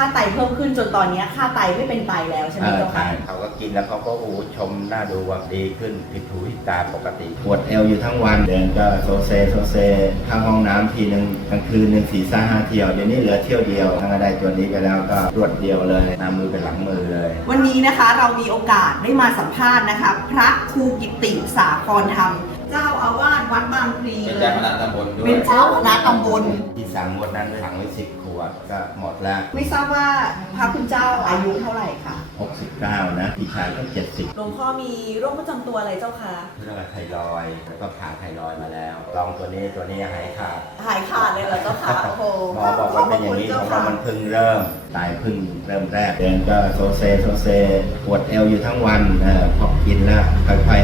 ค่าไตเพิ่มขึ้นจนตอนเนี้ยค่าไตไม่เป็นไตแล้วใช่ไหมอ่าเจ้าใช่ค่ะเขาก็กินแล้วเขาก็โอ้ชมหน้าดูว่าดีขึ้นผิดหูผิดตาปกติปวดเอวอยู่ทั้งวันเดินก็โซเซโซเซเข้าห้องน้ำทีหนึ่งกลางคืนหนึ่งสี่ซ่าห้าเที่ยวเดี๋ยวนี้เหลือเที่ยวเดียวทั้งได้ตัวนี้ไปแล้วก็รวดเดียวเลยหน้ามือเป็นหลังมือเลย วันนี้นะคะเรามีโอกาสได้มาสัมภาษณ์นะคะ พระครูกิติสาครธรรม เจ้าอาวาสวัดบางพลีเป็นเลเจ้าย คณะตำบลด้วเป็ยนเจ้าคณะตำบล ที่สั่งงวดนั้นถังไว้สิบขวดก็หมดแล้วไม่ทราบว่าพระคุณเจ้าอายุเท่าไหร่คะ69นะพี่ชายก็70หลวงพ่อมีโรคประจำตัวอะไรเจ้าคะเรื่องไทรอยด์แล้วก็ผ่าไทรอยด์มาแล้วลองตัวนี้ตัวนี้หายขาด หายขาดเลยเหรอเจ้าคะโอ้โหหมอบอกว่าเป็นอย่างนี้ของเรามันเพิ่งเริ่ม ตายเพิ่งเริ่มแรกเดินก็โซเซโซเซปวดเอวอยู่ทั้งวันเออพอกินแล้วค่อย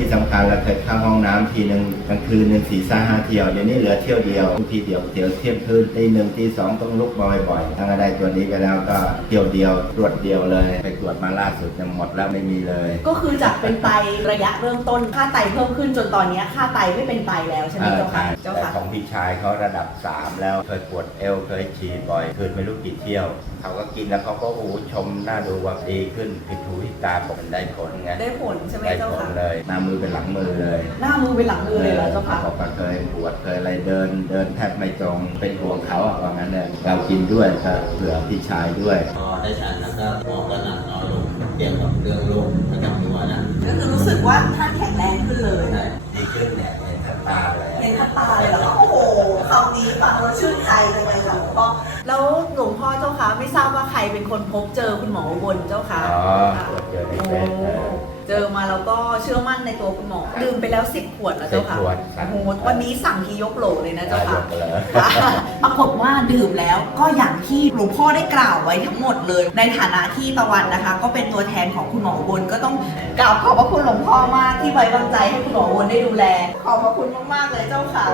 ที่สำคัญเราเคยเข้าห้องน้ำทีหนึ่งกลางคืนหนึ่งสี่ซ่าห้าเที่ยวเดี๋ยวนี้เหลือเที่ยวเดียวบางทีเดียวเที่ยวเที่ยงคืนตีหนึ่งตีสองต้องลุกมาบ่อยๆทั้งได้ตัวนี้ไปแล้วก็เที่ยวเดียวตรวดเดียวเลย ไปตรวจมาล่าสุดยังหมดแล้วไม่มีเลย ก็คือจากเป็นไตระยะเริ่มต้นค่าไตเพิ่มขึ้นจนตอนนี้ค่าไตไม่เป็นไตแล้วใช่ไหมเจ้าค่ะเจ้าค่ะของพี่ชายเขาระดับ 3 แล้วเคยปวดเอวเคยฉี่บ่อยคืนไม่รู้กี่เที่ยวเขาก็กินแล้วเขาก็โอ้ชมหน้าดูว่าดีขึ้นผิดหูผิดตาบอกมันได้ผลไงได้ผลใช่ไหมเจ้าค่ะเลยน้ามือเป็นหลังมือเลยหน้ามือเป็นหลังมือเลยเหรอเจ้าค่ะบอกว่าเคยปวดเคยอะไรเดิน เดินแทบไม่ตรงเป็นห่วงเขาอะว่างั้นเลยเรากินด้วยก็เผื่อพี่ชายด้วยพอได้ฉันแล้วก็หมอก็หนักน้อยลงเกี่ยวกับเรื่องโรคประจำตัวนะก็คือรู้สึกว่าท่านแข็งแรงขึ้นเลยใช่ดีขึ้นเนี่ยเห็นกับตาเลยเห็นกับตาเลยเหรอคะโอ้โหคำนี้ฟังแล้วชื่นใจจังเลยค่ะหลวงพ่อแล้วหลวงพ่อเจ้าคะไม่ทราบว่าใครเป็นคนพบเจอคุณหมออุบลเจ้าคะอ๋อค่ะตรวจเจอในโอ้เฟซเออเจอมาแล้วก็เชื่อมั่นในตัวคุณหมอดื่มไปแล้วสิบขวดแล้วเจ้าค่ะสิบขวดโอ้โหวันนี้สั่งทียกโหลเลยนะเจ้าได้ยค่ะกเลย ปรากฏว่าดื่มแล้วก็อย่างที่หลวงพ่อได้กล่าวไว้ทั้งหมดเลย ในฐานะที่ตะวันนะคะ ก็เป็นตัวแทนของคุณหมออุบลก็ต้องกล่าวขอบพระคุณหลวงพ่อมากที่ไว้วางใจให้คุณหมออุบลได้ดูแล ขอบพระคุณมากๆเลยเจ้าค่ะ